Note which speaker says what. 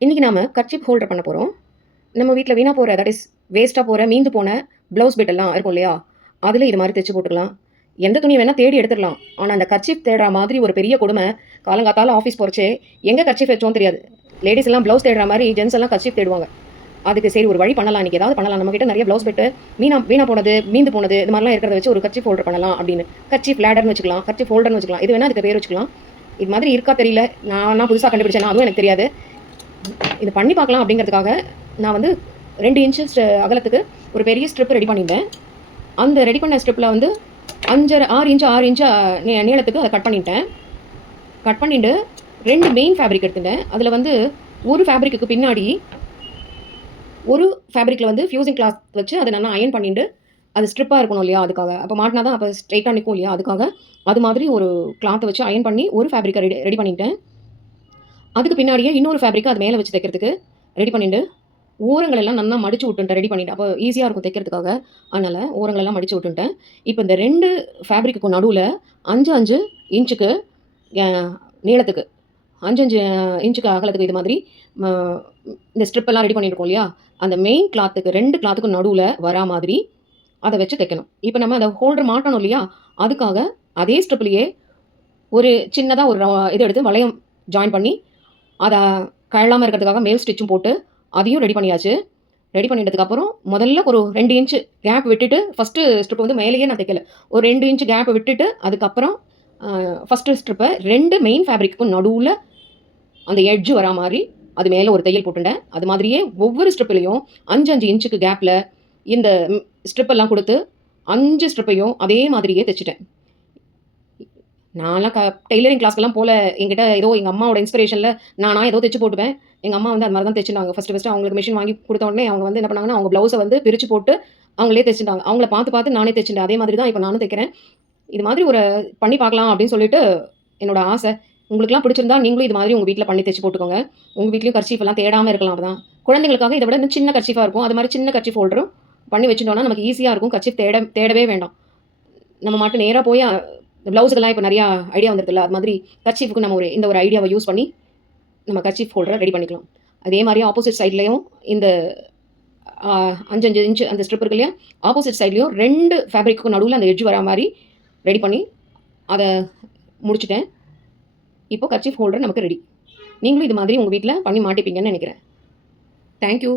Speaker 1: இன்றைக்கி நாம் kerchief holder பண்ண போகிறோம் நம்ம வீட்டில் வீணாக போகிற தட் இஸ் வேஸ்ட்டாக போகிற மீந்து போன ப்ளவுஸ் பெட்டெல்லாம் எல்லாம் இருக்கும் இல்லையா? அதில் இது மாதிரி தைச்சு போட்டுக்கலாம். எந்த துணி வேணால் தேடி எடுத்துடலாம். ஆனால் அந்த கர்ச்சிப் தேடுற மாதிரி ஒரு பெரிய கொடுமை காலங்காத்தால ஆஃபீஸ் போகிறச்சே எங்கே கர்ச்சிப் வச்சோம் தெரியாது. லேடிஸ் எல்லாம் ப்ளவுஸ் தேடுற மாதிரி ஜென்ஸ் எல்லாம் கர்ச்சிப் தேடுவாங்க. அதுக்கு சரி ஒரு வழி பண்ணலாம். இன்றைக்கி ஏதாவது பண்ணலாம். நம்மக்கிட்ட நிறைய ப்ளவுஸ் பெட்டு மீனா வீணாக போனது மீந்து போனது இது மாதிரிலாம் இருக்கிறத வச்சு ஒரு கர்ச்சிப் ஹோல்டர் பண்ணலாம் அப்படின்னு. கர்ச்சிப் லேடர்னு வச்சுக்கலாம் கர்ச்சிப் ஹோல்டர்னு வச்சுக்கலாம். இது வேணால் அதுக்கு பேர் வச்சுக்கலாம். இது மாதிரி இருக்கா தெரியல. நான் நான் புதுசாக கண்டுபிடிச்சேன் அதுவும் எனக்கு தெரியாது. இது பண்ணி பார்க்கலாம் அப்படிங்கிறதுக்காக நான் வந்து ரெண்டு இன்ச்சு அகலத்துக்கு ஒரு பெரிய ஸ்ட்ரிப் ரெடி பண்ணிட்டேன் அந்த ரெடி பண்ண ஸ்ட்ரிப்பில் வந்து அஞ்சரை ஆறு இன்ச்சு ஆறு இன்ச்சு நீளத்துக்கு அதை கட் பண்ணிட்டேன். கட் பண்ணிட்டு ரெண்டு மெயின் ஃபேப்ரிக் எடுத்துட்டேன். அதில் வந்து ஒரு ஃபேப்ரிக்கு பின்னாடி ஒரு ஃபேப்ரிக்கில் வந்து ஃபியூசிங் கிளாத் வச்சு அதை நல்லா அயன் பண்ணிட்டு அது ஸ்ட்ரிப்பாக இருக்கணும் இல்லையா அதுக்காக. அப்போ மாட்டினா தான் அப்போ ஸ்ட்ரைட்டாக நிற்கும் இல்லையா அதுக்காக. அது மாதிரி ஒரு கிளாத்தை வச்சு அயன் பண்ணி ஒரு ஃபேப்ரிக்கை ரெடி ரெடி பண்ணிட்டேன். அதுக்கு பின்னாடியே இன்னொரு ஃபேப்ரிக்கை அது மேலே வச்சு தைக்கிறதுக்கு ரெடி பண்ணிட்டு ஓரங்கள் எல்லாம் நல்லா மடிச்சு விட்டுட்டேன் ரெடி பண்ணிட்டேன் அப்போ ஈஸியாக இருக்கும் தைக்கிறதுக்காக. அதனால் ஓரங்கள் எல்லாம் மடிச்சு விட்டுட்டேன் இப்போ இந்த ரெண்டு ஃபேப்ரிக்கு நடுவில் அஞ்சு அஞ்சு இன்ச்சுக்கு நீளத்துக்கு அஞ்சு அஞ்சு இன்ச்சுக்கு அகலத்துக்கு இது மாதிரி இந்த ஸ்ட்ரிப்பெல்லாம் ரெடி பண்ணியிருக்கோம் இல்லையா? அந்த மெயின் கிளாத்துக்கு ரெண்டு கிளாத்துக்கும் நடுவில் வரா மாதிரி அதை வச்சு தைக்கணும். இப்போ நம்ம அந்த ஹோல்டர் மாட்டணும் இல்லையா? அதுக்காக அதே ஸ்ட்ரிப்லேயே ஒரு சின்னதாக ஒரு இது எடுத்து வளையம் ஜாயின் பண்ணி அதை கழலாமல் இருக்கிறதுக்காக மேல் ஸ்டிச்சும் போட்டு அதையும் ரெடி பண்ணியாச்சு. ரெடி பண்ணிட்டதுக்கப்புறம் முதல்ல ஒரு ரெண்டு இன்ச்சு கேப் விட்டுட்டு ஃபஸ்ட்டு ஸ்ட்ரிப் வந்து மேலேயே நான் தைக்கல. ஒரு ரெண்டு இன்ச்சு கேப் விட்டுட்டு அதுக்கப்புறம் ஃபஸ்ட்டு ஸ்ட்ரிப்பை ரெண்டு மெயின் ஃபேப்ரிக்கும் நடுவில் அந்த எட்ஜ் வரா மாதிரி அது மேலே ஒரு தையல் போட்டுட்டேன் அது மாதிரியே ஒவ்வொரு ஸ்ட்ரிப்லையும் அஞ்சு அஞ்சு இன்ச்சுக்கு கேப்பில் இந்த ஸ்ட்ரிப்பெல்லாம் கொடுத்து அஞ்சு ஸ்ட்ரிப்பையும் அதே மாதிரியே தைச்சிட்டேன். நான்லாம் க டெய்லரிங் கிளாஸ்க்கெல்லாம் போல எங்கிட்ட ஏதோ எங்கள் அம்மாவோட இன்ஸ்பிரேஷனில் நானா ஏதோ தைச்சு போட்டுவேன் எங்கள் அம்மா வந்து அது மாதிரி தான் தைச்சிருந்தாங்க. ஃபஸ்ட்டு ஃபஸ்ட்டு அவங்களுக்கு மிஷின் வாங்கி கொடுத்த உடனே அவங்க வந்து என்ன பண்ணாங்கன்னா அவங்க ப்ளவுஸை வந்து பிரித்து போட்டு அவங்களே தைச்சிட்டாங்க. அவங்கள பார்த்து பார்த்து நானே தைச்சிட்டேன். அதே மாதிரி தான் இப்போ நானும் தைக்கிறேன். இது மாதிரி ஒரு பண்ணி பார்க்கலாம் அப்படின்னு சொல்லிட்டு என்னோட ஆசை. உங்களுக்குலாம் பிடிச்சிருந்தா நீங்களும் இது மாதிரி உங்கள் வீட்டில் பண்ணி தைச்சு போட்டுக்கோங்க. உங்கள் வீட்லேயும் கர்ச்சீஃப் எல்லாம் தேடாமல் இருக்கலாம் அப்பதான் குழந்தைங்களுக்காக இதை விட இன்னும் சின்ன கர்ச்சீஃபாக இருக்கும். அது மாதிரி சின்ன கர்ச்சீஃப் ஹோல்டரும் பண்ணி வச்சுட்டோம்னா நமக்கு ஈஸியாக இருக்கும். கர்ச்சீஃப் தேட தேடவே வேண்டாம். நம்ம மட்டும் நேராக போய் இந்த ப்ளவுஸுக்கெல்லாம் இப்போ நிறையா ஐடியா வந்துருதுல்ல அது மாதிரி கர்ச்சீஃபுக்கு நம்ம ஒரு இந்த ஒரு ஐடியாவை யூஸ் பண்ணி நம்ம கர்ச்சீஃப் ஹோல்டரை ரெடி பண்ணிக்கலாம். அதே மாதிரி ஆப்போசிட் சைட்லேயும் இந்த அஞ்சு அஞ்சு இன்ச்சு அந்த ஸ்ட்ரிப் இருக்கு இல்லையா ஆப்போசிட் சைட்லேயும் ரெண்டு ஃபேப்ரிக்கு நடுவில் அந்த எட்ஜ் வரா மாதிரி ரெடி பண்ணி அதை முடிச்சுட்டேன். இப்போ கர்ச்சீஃப் ஹோல்டர் நமக்கு ரெடி நீங்களும் இது மாதிரி உங்கள் வீட்டில் பண்ணி மாட்டிப்பீங்கன்னு நினைக்கிறேன். தேங்க்யூ